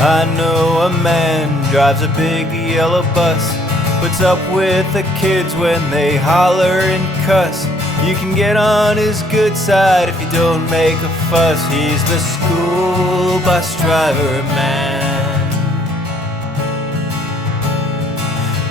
I know a man drives a big yellow bus, puts up with the kids when they holler and cuss. You can get on his good side if you don't make a fuss. He's the school bus driver man.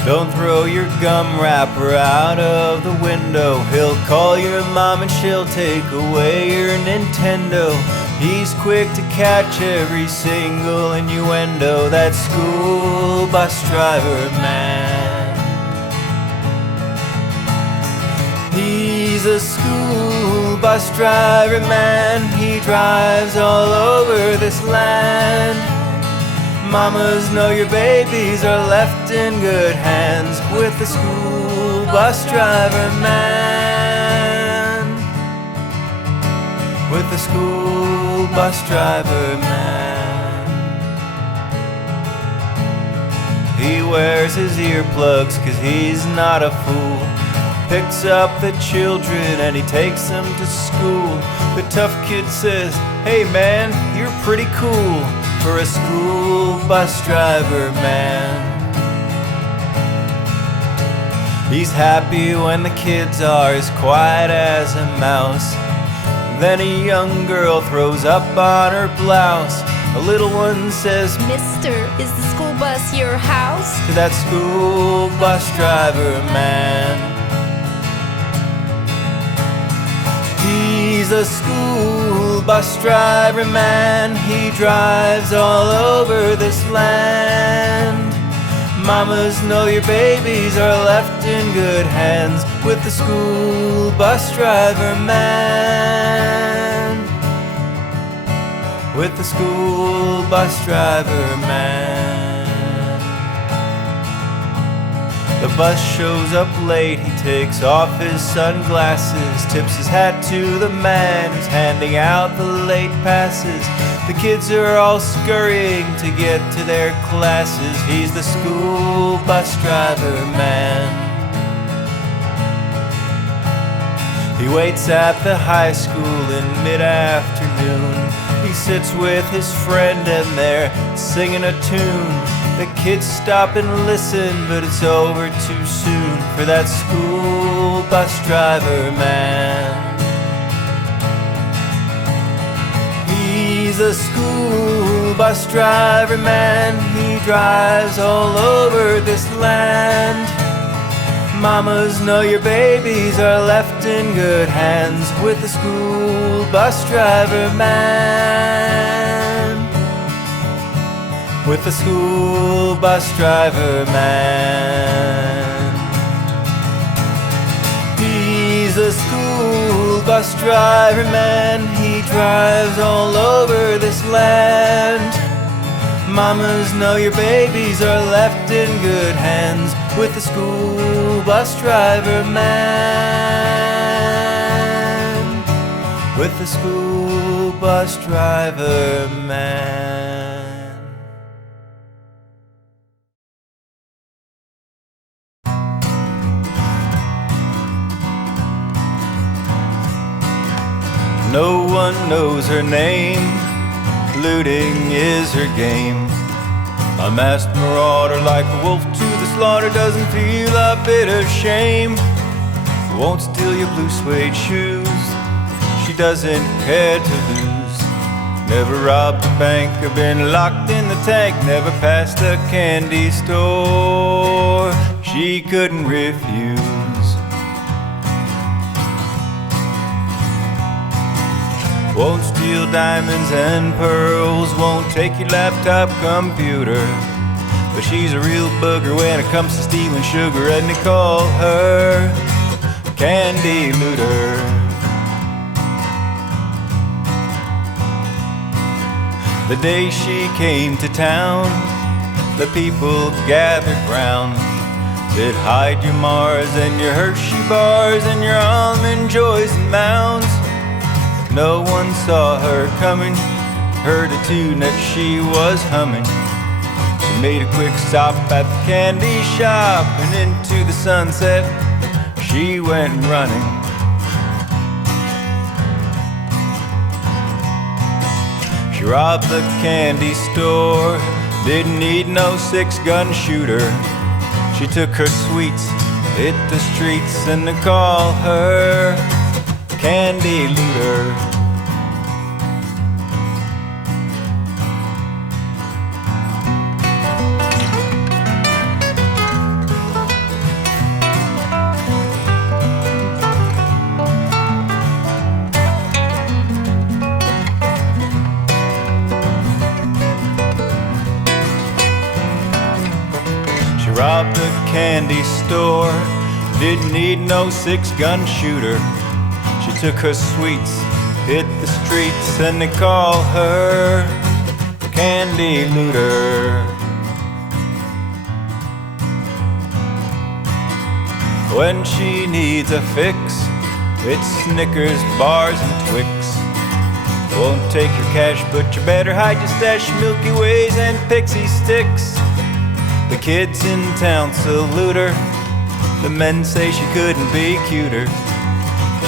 Don't throw your gum wrapper out of the window. He'll call your mom and she'll take away your Nintendo. He's quick to catch every single innuendo. That school bus driver man. He's a school bus driver man. He drives all over this land. Mamas know your babies are left in good hands with the school bus driver man. With the school bus driver man. He wears his earplugs 'cause he's not a fool. Picks up the children and he takes them to school. The tough kid says, "Hey man, you're pretty cool for a school bus driver man." He's happy when the kids are as quiet as a mouse. Then a young girl throws up on her blouse. A little one says, "Mister, is the school bus your house?" To that school bus driver man. He's a school bus driver man. He drives all over this land. Mamas know your babies are left in good hands with the school bus driver man. With the school bus driver man. The bus shows up late, he takes off his sunglasses, tips his hat to the man who's handing out the late passes. The kids are all scurrying to get to their classes. He's the school bus driver man. He waits at the high school in mid-afternoon. He sits with his friend and they're singing a tune. The kids stop and listen, but it's over too soon for that school bus driver man. He's a school bus driver man. He drives all over this land. Mamas know your babies are left in good hands with the school bus driver man. With the school bus driver man. He's a school bus driver man. He drives all over this land. Mamas know your babies are left in good hands with the school bus driver man. With the school bus driver man. No one knows her name, looting is her game. A masked marauder like a wolf to the slaughter, doesn't feel a bit of shame. Won't steal your blue suede shoes, she doesn't care to lose. Never robbed a bank or been locked in the tank, never passed a candy store she couldn't refuse. Won't steal diamonds and pearls, won't take your laptop computer. But she's a real booger when it comes to stealing sugar, and they call her Candy Looter. The day she came to town, the people gathered round. Said, hide your Mars and your Hershey bars and your almond joys and mounds. No one saw her coming, heard a tune that she was humming. She made a quick stop at the candy shop, and into the sunset she went running. She robbed the candy store, Didn't need no six-gun shooter. She took her sweets, hit the streets, and they call her Candy Looter. Robbed a candy store, didn't need no six-gun shooter. She took her sweets, hit the streets, and they call her Candy Looter. When she needs a fix, it's Snickers, bars, and Twix. Won't take your cash, but you better hide your stash, Milky Ways and Pixie Sticks. The kids in town salute her. The men say she couldn't be cuter.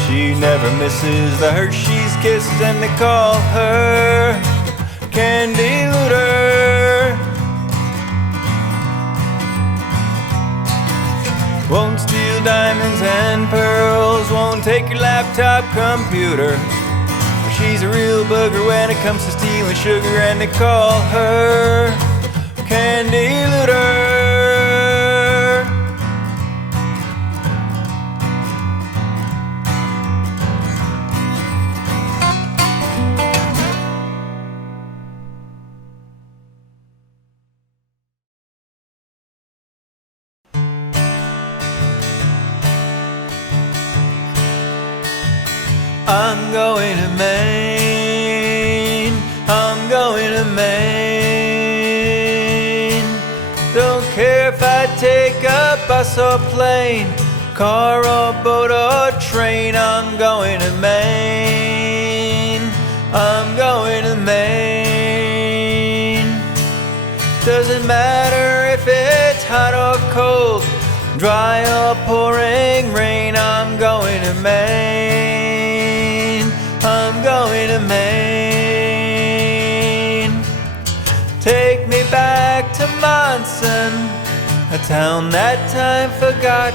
She never misses the Hershey's Kisses, and they call her Candy Looter. Won't steal diamonds and pearls, won't take your laptop computer. She's a real booger when it comes to stealing sugar, and they call her Candy Looter. I'm going to Maine, I'm going to Maine. Don't care if I take a bus or plane, car or boat or train. I'm going to Maine, I'm going to Maine. Doesn't matter if it's hot or cold, dry or pouring rain. I'm going to Maine, I'm going to Maine. Take me back to Monson, a town that time forgot,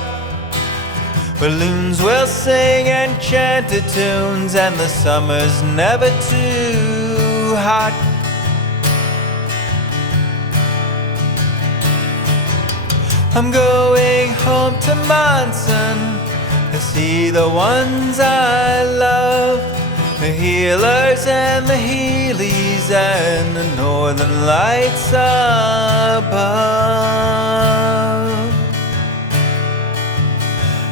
where loons will sing enchanted tunes, and the summer's never too hot. I'm going home to Monson to see the ones I love, the Healers and the Heelys and the Northern Lights above.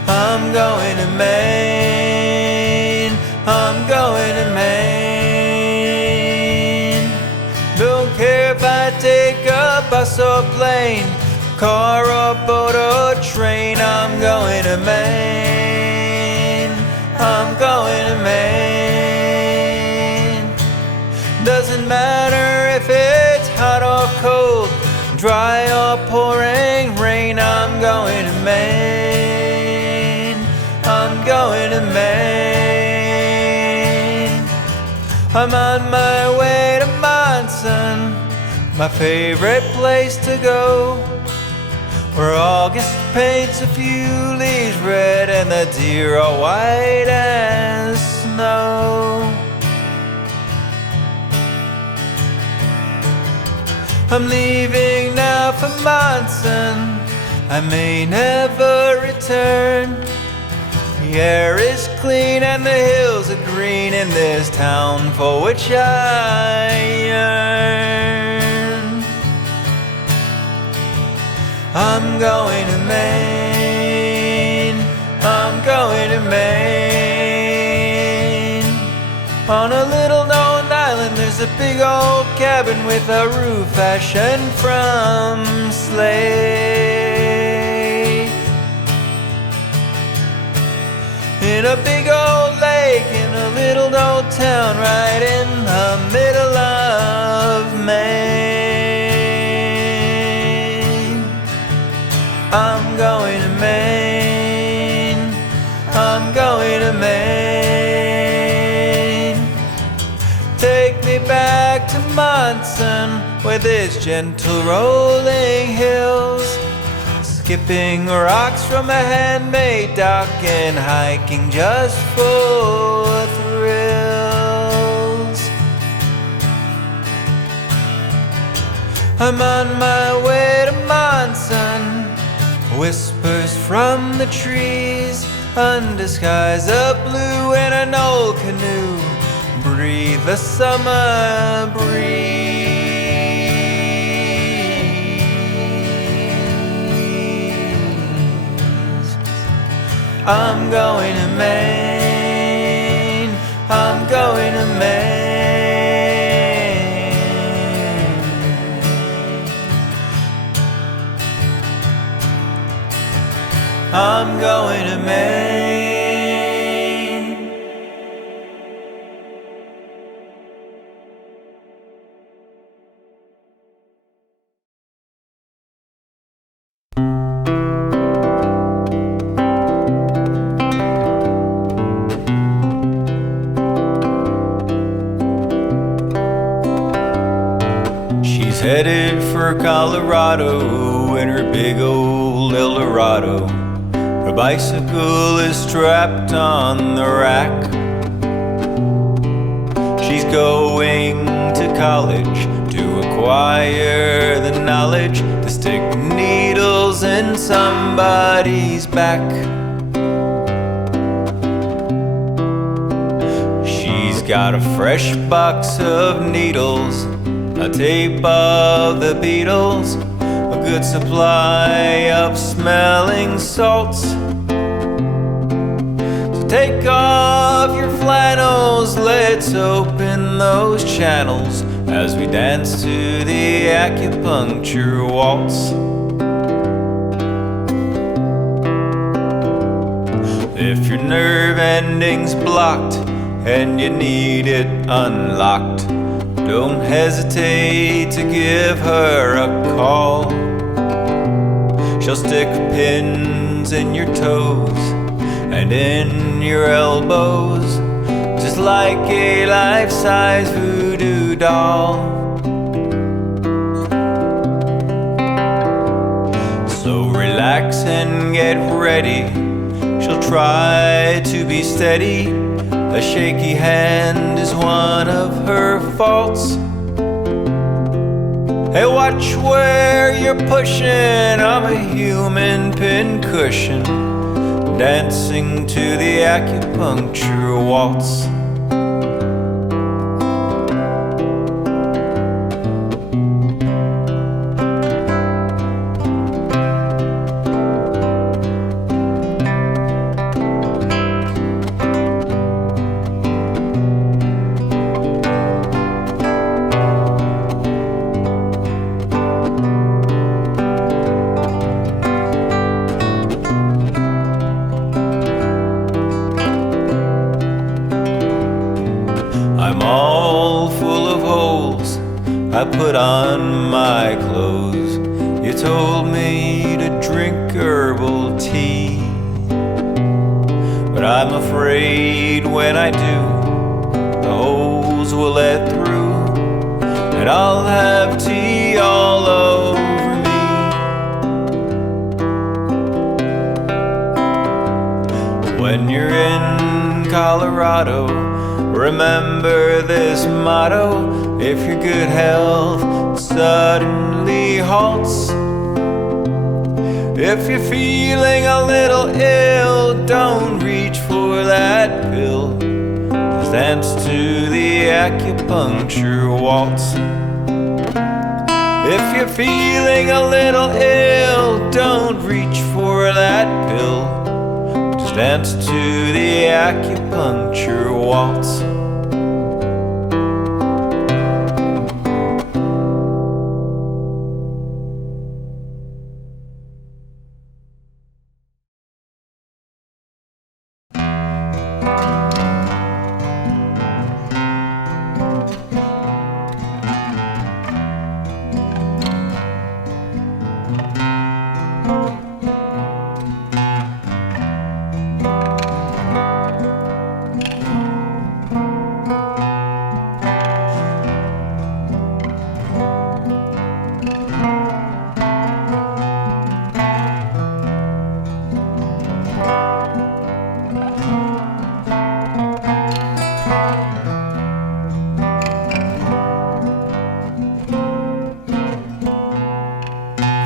I'm going to Maine, I'm going to Maine. Don't care if I take a bus or plane, car or boat or train. I'm going to Maine, I'm going to Maine. Doesn't matter if it's hot or cold, dry or pouring rain. I'm going to Maine, I'm going to Maine. I'm on my way to Monson, my favorite place to go, where August paints a few leaves red and the deer are white as snow. I'm leaving now for Monson, I may never return. The air is clean and the hills are green in this town for which I yearn. I'm going to Maine, I'm going to Maine. On a little known island there's a big old cabin with a roof fashioned from slate. In a big old lake in a little old town right in the middle of Maine. I'm going to Maine, I'm going to Maine. Take me way back to Monson, with its gentle rolling hills, skipping rocks from a handmade dock and hiking just for thrills. I'm on my way to Monson, whispers from the trees, under skies of blue in an old canoe, breathe the summer breeze. I'm going to Maine, I'm going to Maine. I'm going to Maine. She's headed for Colorado in her big old Eldorado. Her bicycle is strapped on the rack. She's going to college to acquire the knowledge to stick needles in somebody's back. She's got a fresh box of needles, a tape of the Beatles, a good supply of smelling salts. So take off your flannels, let's open those channels as we dance to the Acupuncture Waltz. If your nerve ending's blocked and you need it unlocked, don't hesitate to give her a call. She'll stick pins in your toes and in your elbows, just like a life-size voodoo doll. So relax and get ready. She'll try to be steady. A shaky hand is one of her faults. Hey, watch where you're pushing. I'm a human pincushion, dancing to the Acupuncture Waltz. I'm all full of holes, I put on my clothes. You told me to drink herbal tea, but I'm afraid when I do, the holes will let through, and I'll have tea all over me. When you're in Colorado, remember this motto: if your good health suddenly halts, if you're feeling a little ill, don't reach for that pill. Just dance to the Acupuncture Waltz. If you're feeling a little ill, don't reach for that pill. Just dance to the Acupuncture Waltz.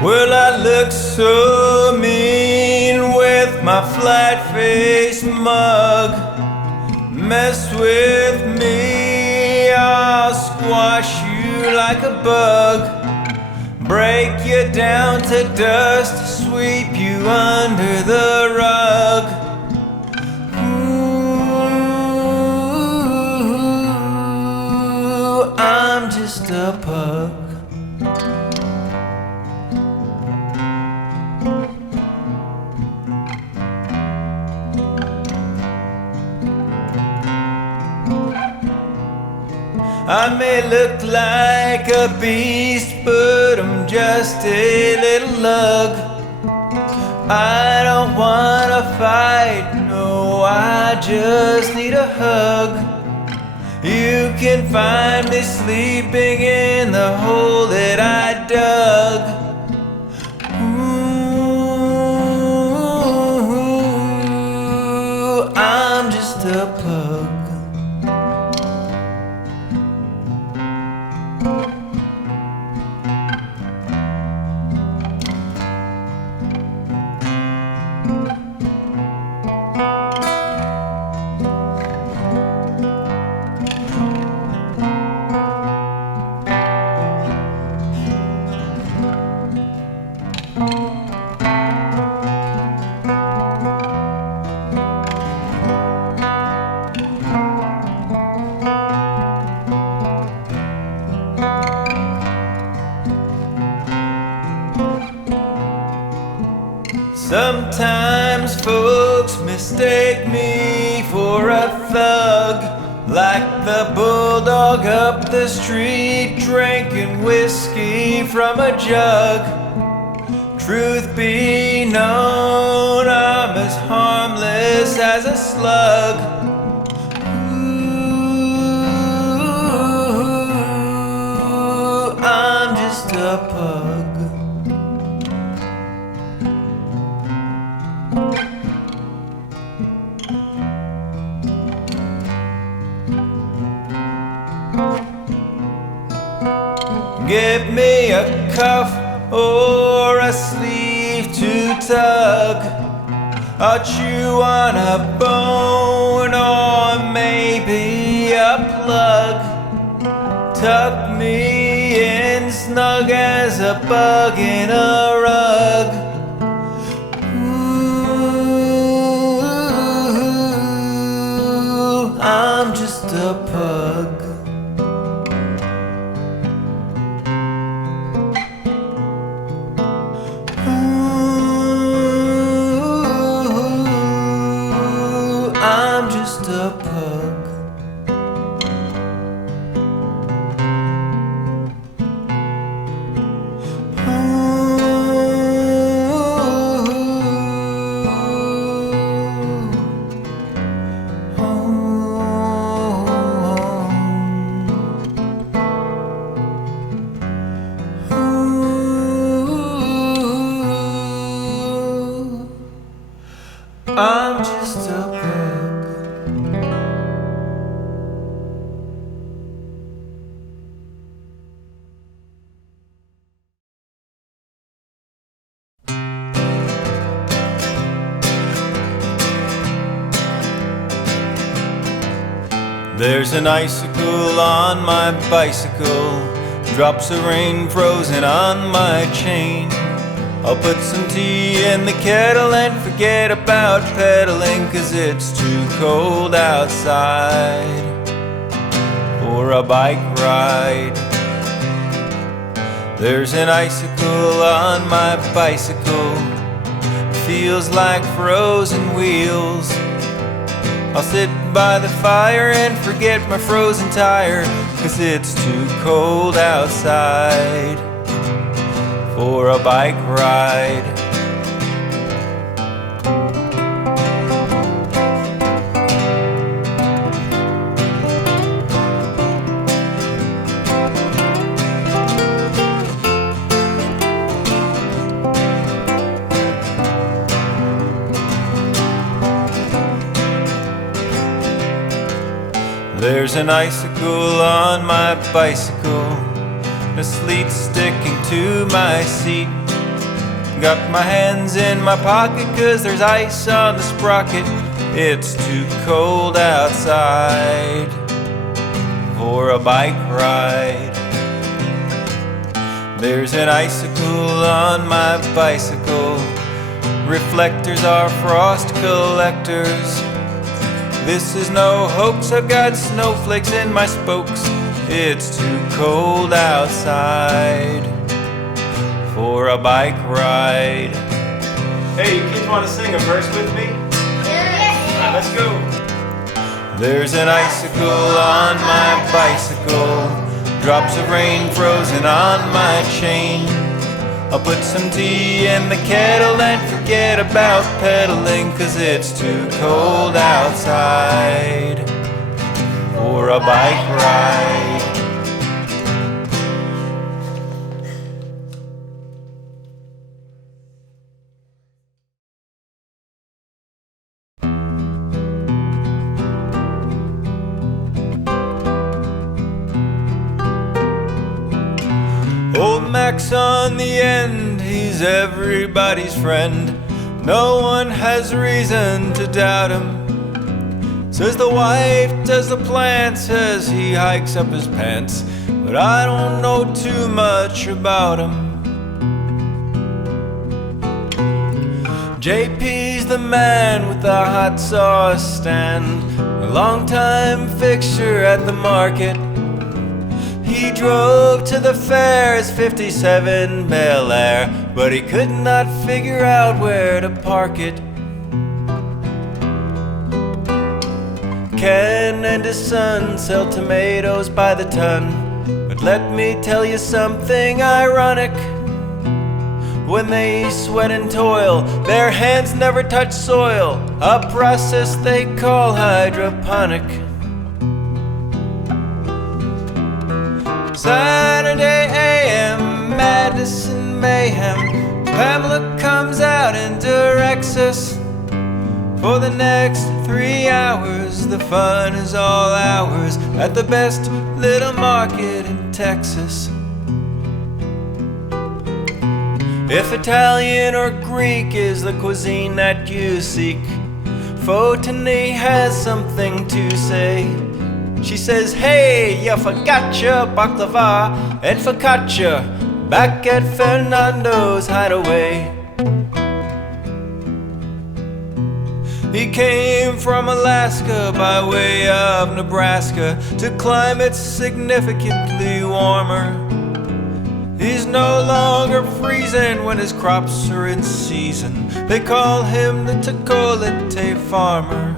Well, I look so mean with my flat-faced mug. Mess with me, I'll squash you like a bug. Break you down to dust, sweep you under the rug. Ooh, I'm just a pug. I may look like a beast, but I'm just a little lug. I don't wanna fight, no, I just need a hug. You can find me sleeping in the hole that I dug. Ooh, I'm just a pug. Sometimes folks mistake me for a thug, like the bulldog up the street drinking whiskey from a jug. Truth be known, I'm as harmless as a slug. Ooh, I'm just a pug. Give me a cuff or a sleeve to tug. I'll chew on a bone or maybe a plug. Tuck me in snug as a bug in a rug. Ooh, I'm just a pug. I'm just a pug. I'm just a pug. There's an icicle on my bicycle, drops of rain frozen on my chain. I'll put some tea in the kettle and forget about pedaling, 'cause it's too cold outside for a bike ride. There's an icicle on my bicycle, feels like frozen wheels. I'll sit by the fire and forget my frozen tire, 'cause it's too cold outside for a bike ride. There's an icicle on my bicycle, the sleet sticking to my seat. Got my hands in my pocket 'cause there's ice on the sprocket. It's too cold outside for a bike ride. There's an icicle on my bicycle, reflectors are frost collectors. This is no hoax, I've got snowflakes in my spokes. It's too cold outside for a bike ride. Hey, you kids want to sing a verse with me? Yeah. Let's go. There's an icicle on my bicycle, drops of rain frozen on my chain. I'll put some tea in the kettle and forget about pedaling, 'cause it's too cold outside for a bike ride. Old Mac's on the end, he's everybody's friend. No one has reason to doubt him. Says the wife does the plants as he hikes up his pants, but I don't know too much about him. JP's the man with the hot sauce stand, a long-time fixture at the market. He drove to the fair as 57 Bel Air, but he could not figure out where to park it. Ken and his son sell tomatoes by the ton, but let me tell you something ironic. When they sweat and toil, their hands never touch soil, a process they call hydroponic. Saturday AM, madness and mayhem. Pamela comes out and directs us. For the next 3 hours, the fun is all ours at the best little market in Texas. If Italian or Greek is the cuisine that you seek, Fotini has something to say. She says, hey, you forgot your baklava and focaccia back at Fernando's hideaway. He came from Alaska by way of Nebraska to climates significantly warmer. He's no longer freezing when his crops are in season. They call him the Chocolate farmer.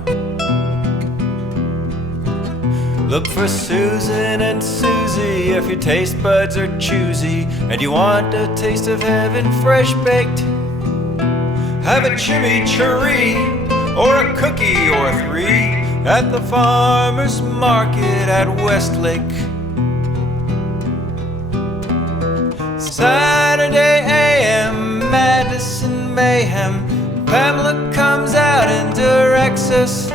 Look for Susan and Susie if your taste buds are choosy and you want a taste of heaven fresh baked. Have a chimichurri or a cookie or 3 at the farmer's market at Westlake. Saturday AM, madness and mayhem. Pamela comes out and directs us.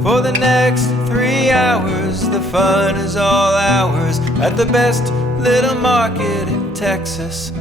For the next 3 hours, the fun is all ours at the best little market in Texas.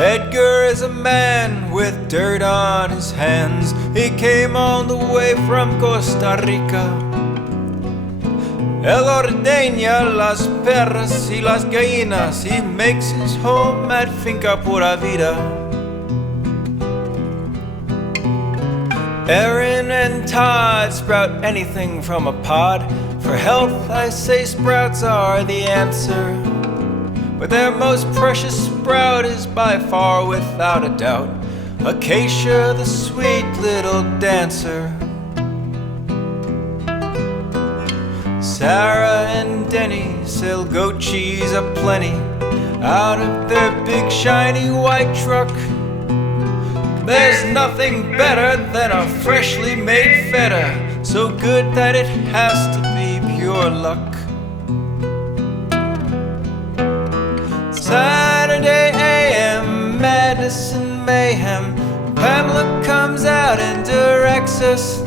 Edgar is a man with dirt on his hands. He came all the way from Costa Rica. Él ordeña las perras y las gallinas. He makes his home at Finca Pura Vida. Aaron and Todd sprout anything from a pod. For health, I say sprouts are the answer. but their most precious sprout is by far, without a doubt, Acacia, the sweet little dancer. Sarah and Denny sell goat cheese aplenty out of their big shiny white truck. There's nothing better than a freshly made feta, so good that it has to be pure luck. Saturday AM, madness and mayhem. Pamela comes out and directs us.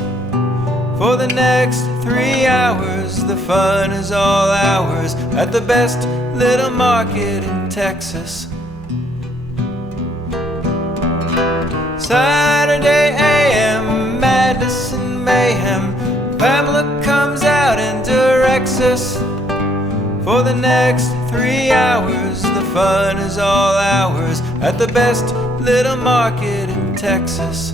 For the next 3 hours, the fun is all ours at the best little market in Texas. Saturday AM, madness and mayhem. Pamela comes out and directs us. For the next 3 hours, the fun is all ours at the best little market in Texas.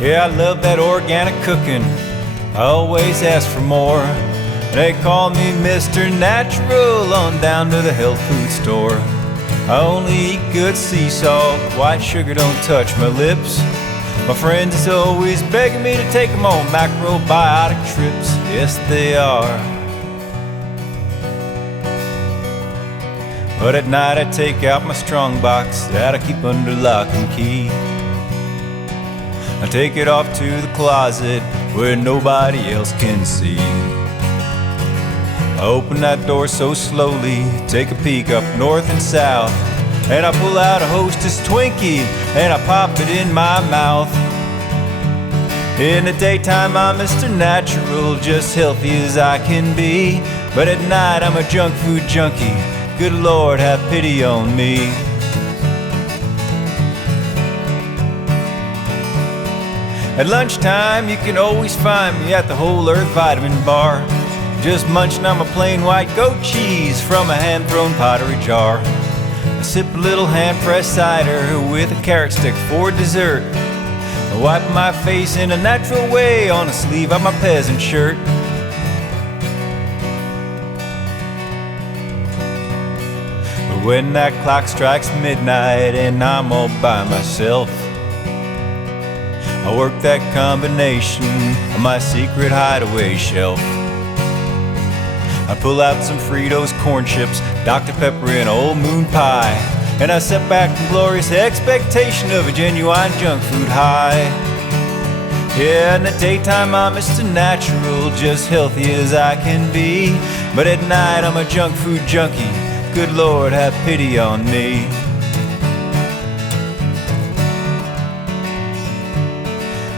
Yeah, I love that organic cooking. I always ask for more. They call me Mr. Natural on down to the health food store. I only eat good sea salt, white sugar don't touch my lips. My friends is always begging me to take them on macrobiotic trips. Yes, they are. But at night I take out my strong box that I keep under lock and key. I take it off to the closet where nobody else can see. I open that door so slowly, take a peek up north and south, and I pull out a Hostess Twinkie and I pop it in my mouth. In the daytime I'm Mr. Natural, just healthy as I can be. But at night I'm a junk food junkie, good Lord have pity on me. At lunchtime you can always find me at the Whole Earth Vitamin Bar, just munching on my plain white goat cheese from a hand-thrown pottery jar. I sip a little hand-pressed cider with a carrot stick for dessert. I wipe my face in a natural way on the sleeve of my peasant shirt. But when that clock strikes midnight and I'm all by myself, I work that combination on my secret hideaway shelf. I pull out some Fritos corn chips, Dr. Pepper and Old Moon Pie, and I sit back in glorious expectation of a genuine junk food high. Yeah, in the daytime I'm Mr. Natural, just healthy as I can be. But at night I'm a junk food junkie, good Lord have pity on me.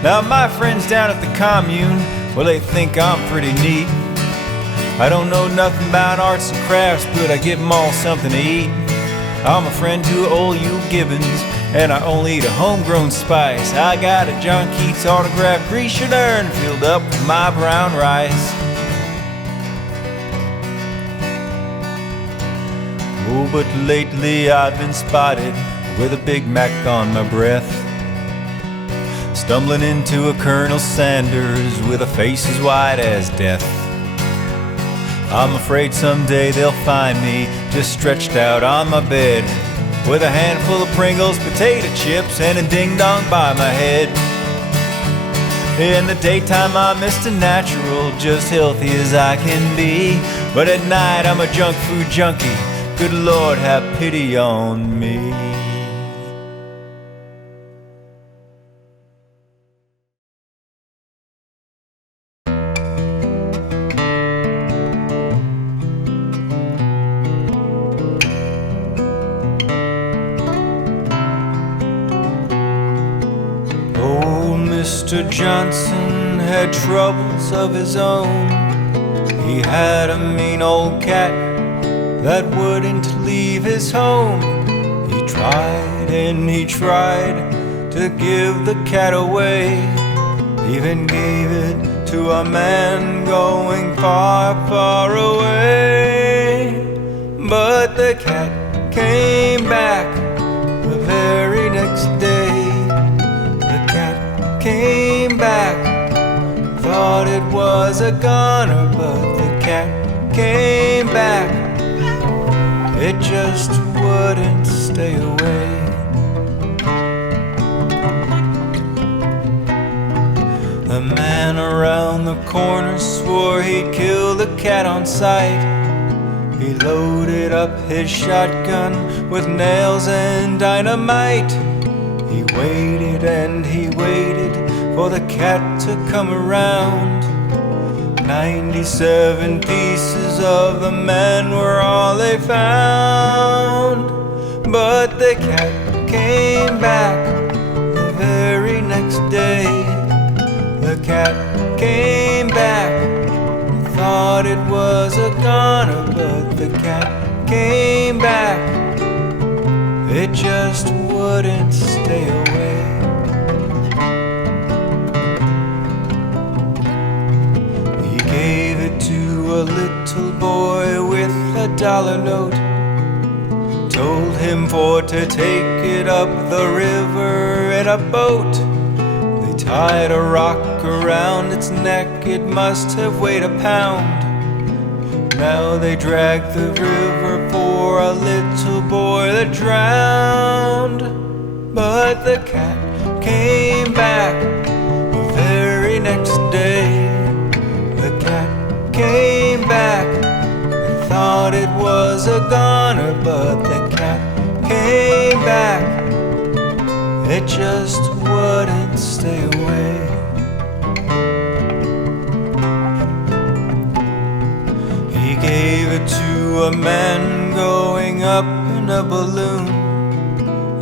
Now my friends down at the commune, well they think I'm pretty neat. I don't know nothing about arts and crafts, but I give them all something to eat. I'm a friend to old Hugh Gibbons, and I only eat a homegrown spice. I got a John Keats autographed Grecian urn filled up with my brown rice. Oh, but lately I've been spotted with a Big Mac on my breath, stumbling into a Colonel Sanders with a face as white as death. I'm afraid someday they'll find me just stretched out on my bed with a handful of Pringles, potato chips, and a ding-dong by my head. In the daytime I'm Mr. Natural, just healthy as I can be. But at night I'm a junk food junkie, good Lord have pity on me. Mr. Johnson had troubles of his own. He had a mean old cat that wouldn't leave his home. He tried and he tried to give the cat away, even gave it to a man going far, far away. But the cat came back the very was a goner, but the cat came back. It just wouldn't stay away. The man around the corner swore he'd kill the cat on sight. He loaded up his shotgun with nails and dynamite. He waited and he waited for the cat to come around. 97 pieces of the man were all they found. But the cat came back the very next day. The cat came back. Thought it was a goner, but the cat came back. It just wouldn't stay away. He gave it to a little boy with a dollar note. Told him for to take it up the river in a boat. They tied a rock around its neck, it must have weighed a pound. Now they drag the river for a little boy that drowned. But the cat came back the very next day. The cat came back. I thought it was a goner, but the cat came back. It just wouldn't stay away. He gave it to a man going up in a balloon.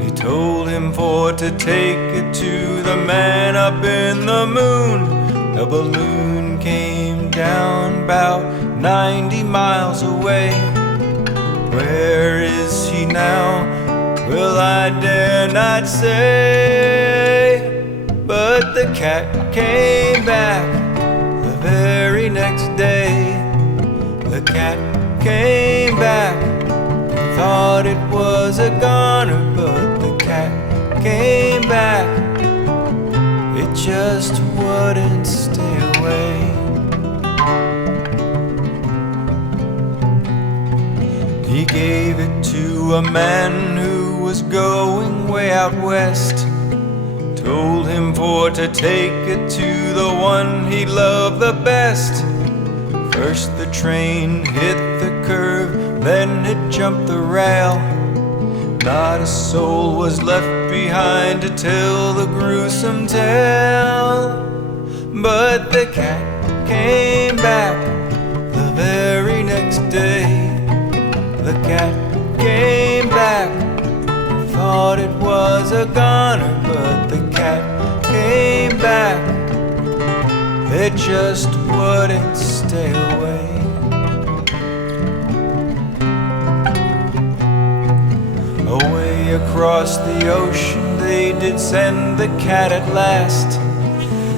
He told him for to take it to the man up in the moon. The balloon came down about 90 miles away. Where is he now? Well, I dare not say. But the cat came back the very next day. The cat came back. Thought it was a goner, but the cat came back. It just wouldn't stay away. He gave it to a man who was going way out west. Told him for to take it to the one he loved the best. First the train hit the curve, then it jumped the rail. Not a soul was left behind to tell the gruesome tale. But the cat came back the very next day. The cat came back. Thought it was a goner, but the cat came back. It just wouldn't stay away. Away across the ocean they did send the cat at last.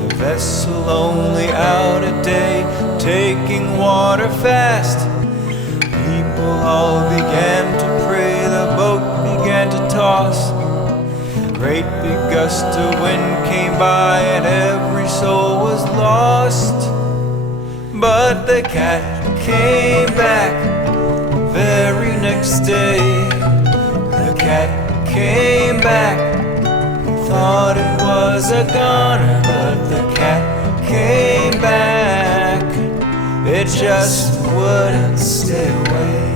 The vessel only out a day, taking water fast. People all began to pray, the boat began to toss. A great big gust of wind came by and every soul was lost. But the cat came back the very next day. The cat came back. Thought it was a goner, but the cat came back. It just wouldn't stay away.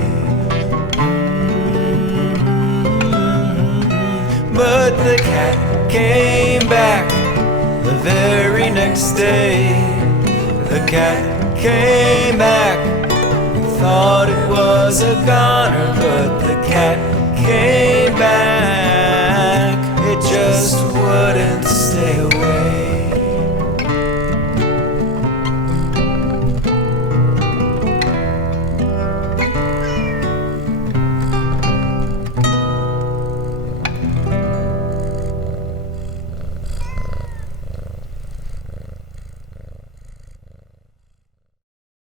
But the cat came back the very next day. The cat came back. Thought it was a goner, but the cat came back. It just wouldn't